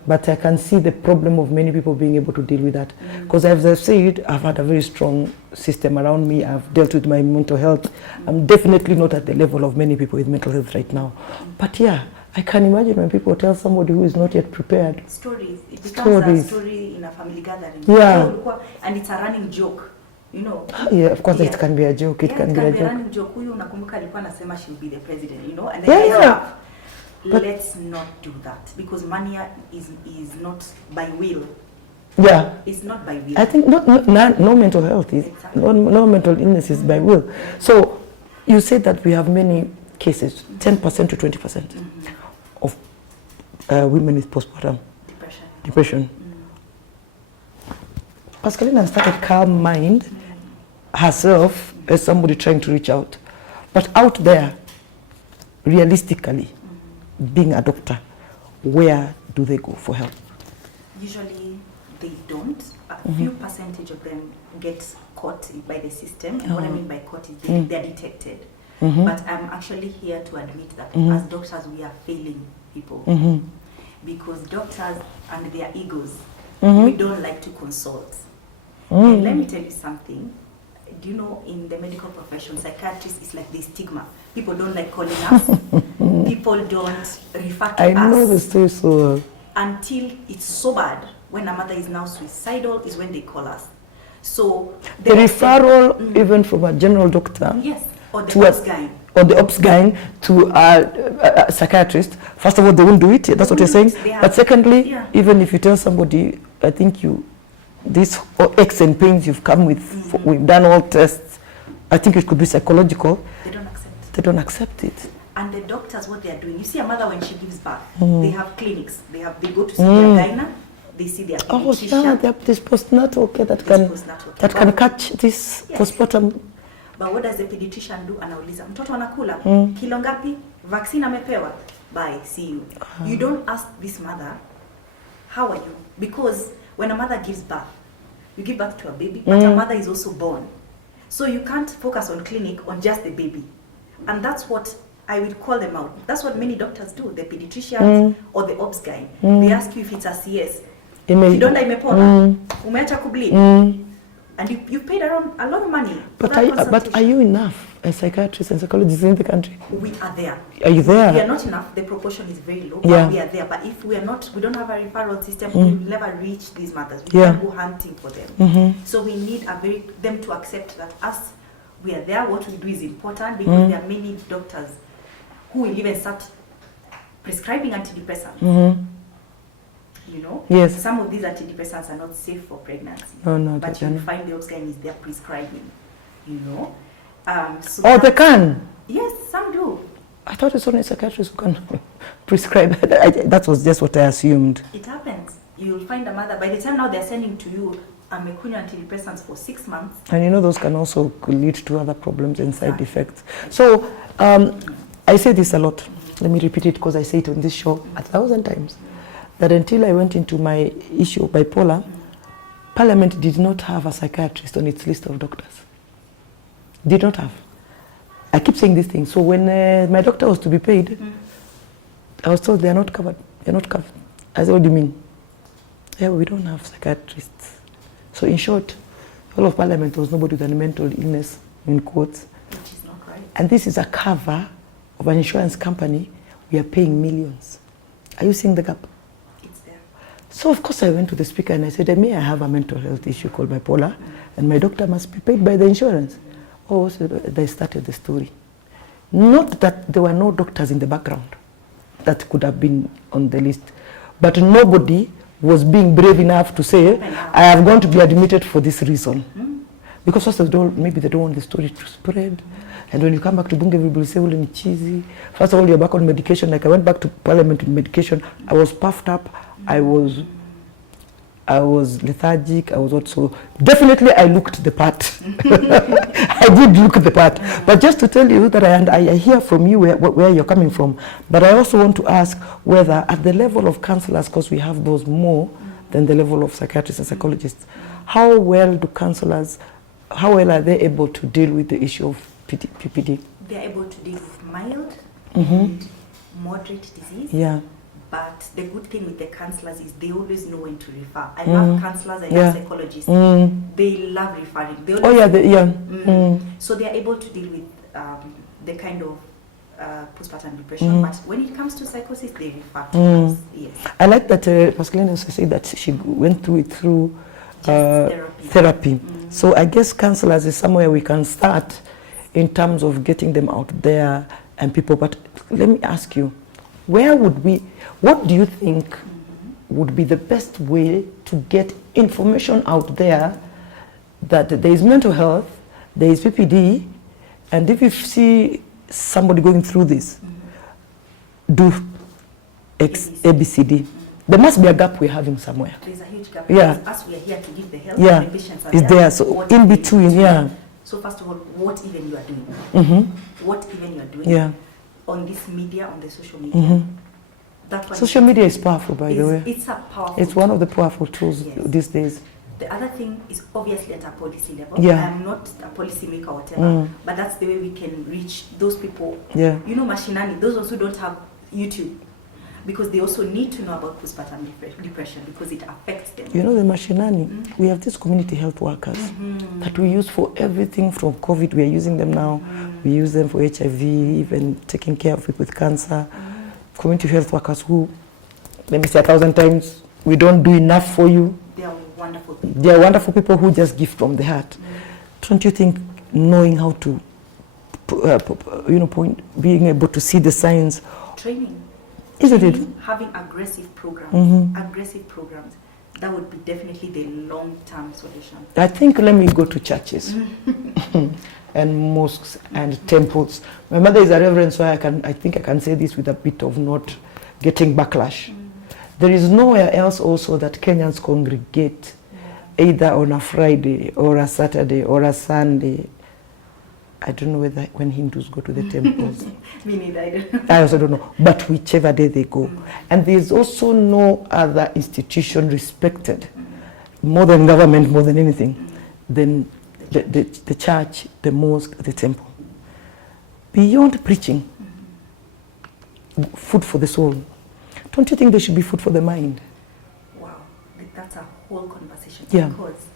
But I can see the problem of many people being able to deal with that. Because as I've said, I've had a very strong system around me. I've dealt with my mental health. I'm definitely not at the level of many people with mental health right now. But I can imagine when people tell somebody who is not yet prepared. Stories. It becomes a story in a family gathering. And it's a running joke. You know. Of course it can be a joke. It can be a running joke. Huyu unakumbuka alikuwa anasema she'll be the president, you know? And then but let's not do that, because mania is not by will. It's not by will. I think no mental health is no mental illness is by will. So You said that we have many cases, 10% to 20% of women with postpartum depression. Pascaline has started Calm Mind herself as somebody trying to reach out. But out there, realistically, being a doctor, where do they go for help? Usually they don't. A few percentage of them get caught by the system. And what I mean by caught is they're detected. But I'm actually here to admit that as doctors we are failing people. Because doctors and their egos, we don't like to consult. And let me tell you something. Do you know in the medical profession, psychiatrists is like the stigma. People don't like calling us. People don't refer to us. I know the story so well. Until it's so bad. When a mother is now suicidal is when they call us. So the referral even from a general doctor. Yes, or the ops guy. Or the ops guy to a psychiatrist. First of all, they won't do it. That's what you're saying. But secondly, even if you tell somebody, I think these aches and pains you've come with, we've done all tests, I think it could be psychological. They don't accept it. They don't accept it. And the doctors, what they're doing, you see a mother when she gives birth, they have clinics. They go to see their gyna, they see their pediatrician. Oh, yeah, they have this postnatal care that can catch this postpartum. But what does the pediatrician do? Anauliza, mtoto anakula, kilo ngapi, vaccine amepewa, bye, see you. You don't ask this mother, how are you? Because when a mother gives birth, you give birth to a baby, but a mother is also born. So you can't focus on clinic on just the baby. And that's what I will call them out. That's what many doctors do, the pediatricians or the ops guy. They ask you if it's a CS. Kidonda imepona, umeacha kubleed. And you paid around a lot of money. But are you enough as psychiatrists and psychologists in the country? We are there. Are you there? We are not enough. The proportion is very low. But we are there. But if we are not, we don't have a referral system, we will never reach these mothers. We can't go hunting for them. So we need them to accept that us, we are there. What we do is important because there are many doctors who will even start prescribing antidepressants. You know, yes. Some of these antidepressants are not safe for pregnancy. No, but you find the OBGYN is there prescribing. You know, so they can. Yes, some do. I thought it's only psychiatrists who can prescribe. That was just what I assumed. It happens. You'll find a mother. By the time now they're sending to you mekunya antidepressants for 6 months. And you know those can also lead to other problems and side effects. So I say this a lot. Let me repeat it because I say it on this show 1,000 times. That until I went into my issue of bipolar, Parliament did not have a psychiatrist on its list of doctors. Did not have. I keep saying this thing. So when my doctor was to be paid, I was told they are not covered. They're not covered. I said, what do you mean? Yeah, we don't have psychiatrists. So in short, all of Parliament was nobody with a mental illness, in quotes. Which is not right. And this is a cover of an insurance company. We are paying millions. Are you seeing the gap? So of course I went to the speaker and I said, may I have a mental health issue called bipolar and my doctor must be paid by the insurance. Oh, so they started the story. Not that there were no doctors in the background that could have been on the list, but nobody was being brave enough to say, I am going to be admitted for this reason. Because first of all, maybe they don't want the story to spread. And when you come back to Bundy, everybody say, well, it's cheesy. First of all, you're back on medication. Like I went back to Parliament with medication. I was puffed up. I was lethargic. I was also, definitely I looked the part. I did look the part. But just to tell you that I hear from you where you're coming from. But I also want to ask whether at the level of counselors, because we have those more than the level of psychiatrists and psychologists, how well do counselors, how well are they able to deal with the issue of PPD? They're able to deal with mild and moderate disease. Yeah. But the good thing with the counselors is they always know when to refer. I love counselors, I love psychologists. They love referring. They always So they are able to deal with the kind of postpartum depression. But when it comes to psychosis, they refer to us. Yes. I like that Pascaline said that she went through it through therapy. So I guess counselors is somewhere we can start in terms of getting them out there and people. But let me ask you, what do you think would be the best way to get information out there that there is mental health, there is PPD, And if you see somebody going through this, do ABCD. There must be a gap we're having somewhere. There's a huge gap. Yeah. Us, we are here to give the help. Yeah. The patients are It's there. So in between, yeah. So first of all, what even you are doing? What even you are doing? Yeah. On this media, on the social media. That one Social media is powerful, by the way. It's a powerful. It's one of the powerful tools these days. The other thing is obviously at a policy level. Yeah. I'm not a policy maker or whatever, but that's the way we can reach those people. Yeah. You know, mashinani, those also don't have YouTube, because they also need to know about postpartum depression because it affects them. You know, the mashinani, we have these community health workers that we use for everything from COVID. We are using them now. We use them for HIV, even taking care of people with cancer. Community health workers who, let me say 1,000 times, we don't do enough for you. They are wonderful people. They are wonderful people who just give from the heart. Don't you think knowing how to, being able to see the signs? Training. Isn't it? Having aggressive programs, that would be definitely the long-term solution. I think let me go to churches and mosques and temples. My mother is a reverend, so I think I can say this with a bit of not getting backlash. There is nowhere else also that Kenyans congregate either on a Friday or a Saturday or a Sunday. I don't know whether when Hindus go to the temples. Me neither, I don't know. I also don't know. But whichever day they go. And there's also no other institution respected more than government, more than anything, than the church, the mosque, the temple. Beyond preaching, food for the soul. Don't you think there should be food for the mind? Wow, that's a whole conversation. Yeah. Because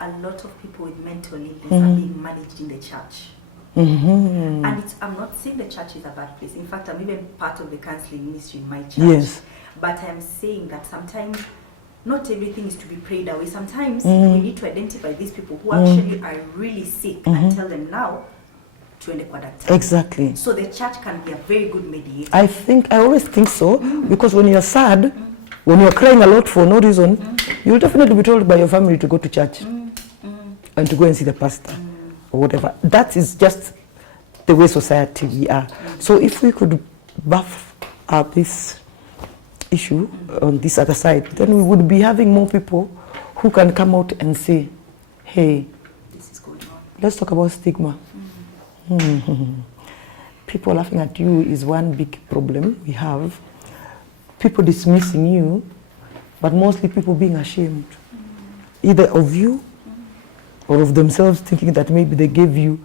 a lot of people with mental illness are being managed in the church. And I'm not saying the church is a bad place. In fact, I'm even part of the counseling ministry in my church. Yes. But I'm saying that sometimes not everything is to be prayed away. Sometimes we need to identify these people who actually are really sick and tell them now to end the doctor. Exactly. So the church can be a very good mediator. I always think so, because when you're sad, when you're crying a lot for no reason, you'll definitely be told by your family to go to church and to go and see the pastor or whatever. That is just the way society we are. So if we could buff up this issue on this other side, then we would be having more people who can come out and say, hey, This is going on. let's talk about stigma. People laughing at you is one big problem we have. People dismissing you, but mostly people being ashamed, either of you or of themselves, thinking that maybe they gave you,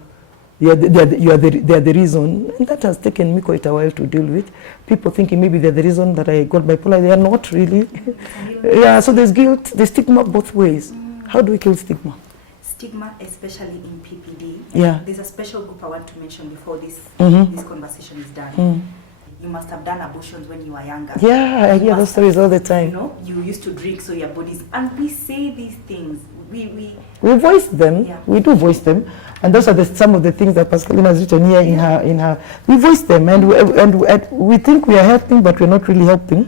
they are the reason. And that has taken me quite a while to deal with. People thinking maybe they're the reason that I got bipolar. They are not really. Yeah, so there's guilt, there's stigma both ways. How do we kill stigma? Stigma, especially in PPD. Yeah. There's a special group I want to mention before this conversation is done. You must have done abortions when you were younger. Yeah, I hear those stories all the time. You know, you used to drink, so your body's... And we say these things. We voice them. Yeah. We do voice them, and those are some of the things that Pascaline has written here in her. We voice them, and we think we are helping, but we're not really helping.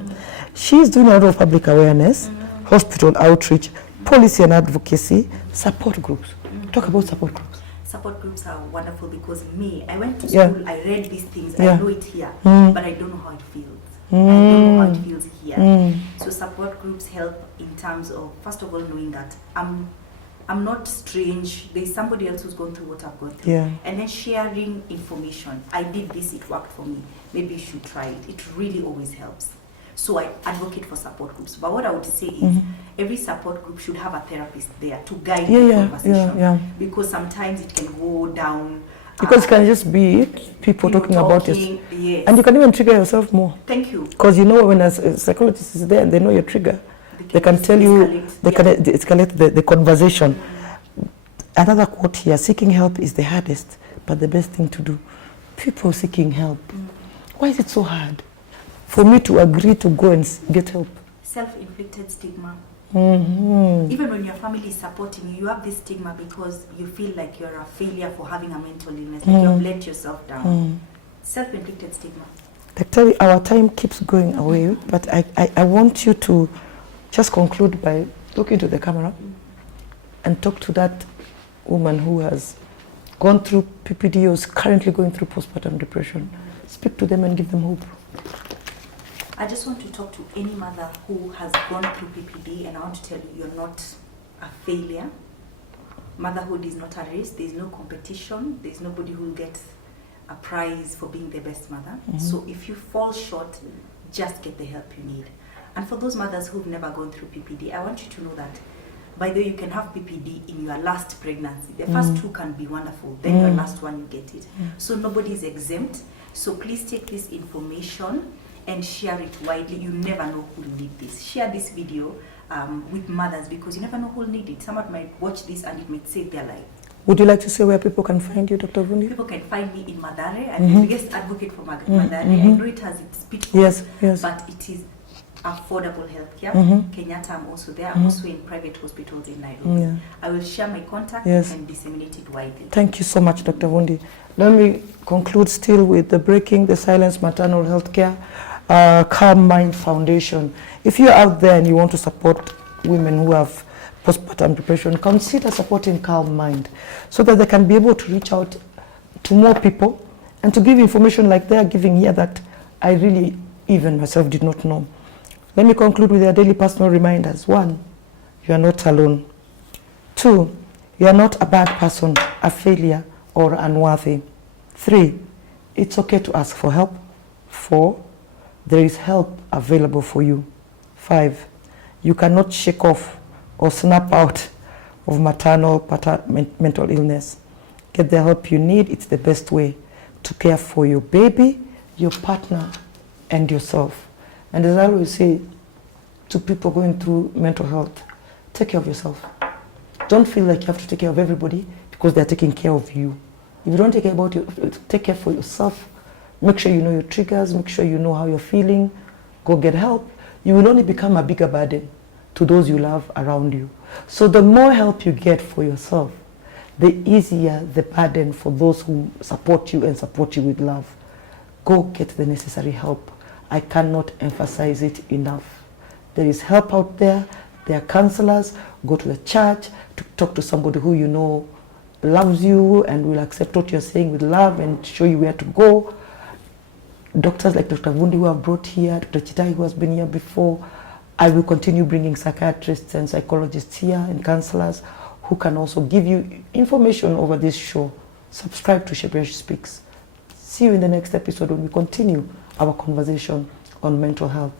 She's doing a lot of public awareness, hospital outreach, policy and advocacy, support groups. Talk about support groups. Support groups are wonderful because I went to school, I read these things, I know it here, but I don't know how it feels. I don't know how it feels here. So support groups help in terms of, first of all, knowing that I'm not strange. There's somebody else who's gone through what I've gone through. Yeah. And then sharing information. I did this, it worked for me. Maybe you should try it. It really always helps. So I advocate for support groups. But what I would say is every support group should have a therapist there to guide the conversation. Because sometimes it can go down. Because it can just be people talking about it. Yes. And you can even trigger yourself more. Thank you. Because you know when a psychologist is there and they know your trigger, they can tell you, they can escalate the conversation. Another quote here, seeking help is the hardest, but the best thing to do. People seeking help. Why is it so hard for me to agree to go and get help? Self-inflicted stigma. Even when your family is supporting you, you have this stigma because you feel like you're a failure for having a mental illness, like you've let yourself down. Self-inflicted stigma. Actually, our time keeps going away, but I want you to just conclude by looking to the camera and talk to that woman who has gone through PPD or is currently going through postpartum depression. Speak to them and give them hope. I just want to talk to any mother who has gone through PPD, and I want to tell you, you're not a failure. Motherhood is not a race. There's no competition. There's nobody who will get a prize for being the best mother. So if you fall short, just get the help you need. And for those mothers who've never gone through PPD, I want you to know that, by the way, you can have PPD in your last pregnancy. The first two can be wonderful. Then your last one, you get it. So nobody is exempt. So please take this information and share it widely. You never know who will need this. Share this video with mothers, because you never know who will need it. Someone might watch this and it might save their life. Would you like to say where people can find you, Dr. Bundy? People can find me in Madare. I'm the biggest advocate for Madare. I know it has its pitfalls, but it is affordable healthcare. Kenyatta, I'm also there. I'm also in private hospitals in Nairobi. I will share my contact and disseminate it widely. Thank you so much, Dr. Bundy. Let me conclude still with the Breaking the Silence Maternal Healthcare Kaliman Foundation. If you're out there and you want to support women who have postpartum depression, consider supporting Calm Mind so that they can be able to reach out to more people and to give information like they are giving here that I really, even myself, did not know. Let me conclude with their daily personal reminders. 1, you are not alone. 2, you are not a bad person, a failure, or unworthy. 3, it's okay to ask for help. 4, there is help available for you. 5, you cannot shake off or snap out of maternal mental illness. Get the help you need. It's the best way to care for your baby, your partner, and yourself. And as I always say to people going through mental health, take care of yourself. Don't feel like you have to take care of everybody because they're taking care of you. If you don't take care for yourself, make sure you know your triggers, make sure you know how you're feeling, go get help. You will only become a bigger burden to those you love around you. So the more help you get for yourself, the easier the burden for those who support you and support you with love. Go get the necessary help. I cannot emphasize it enough. There is help out there. There are counselors. Go to the church to talk to somebody who you know loves you and will accept what you're saying with love and show you where to go. Doctors like Dr. Bundy who I've brought here, Dr. Chitai who has been here before. I will continue bringing psychiatrists and psychologists here and counselors who can also give you information over this show. Subscribe to Shebesh Speaks. See you in the next episode when we continue our conversation on mental health.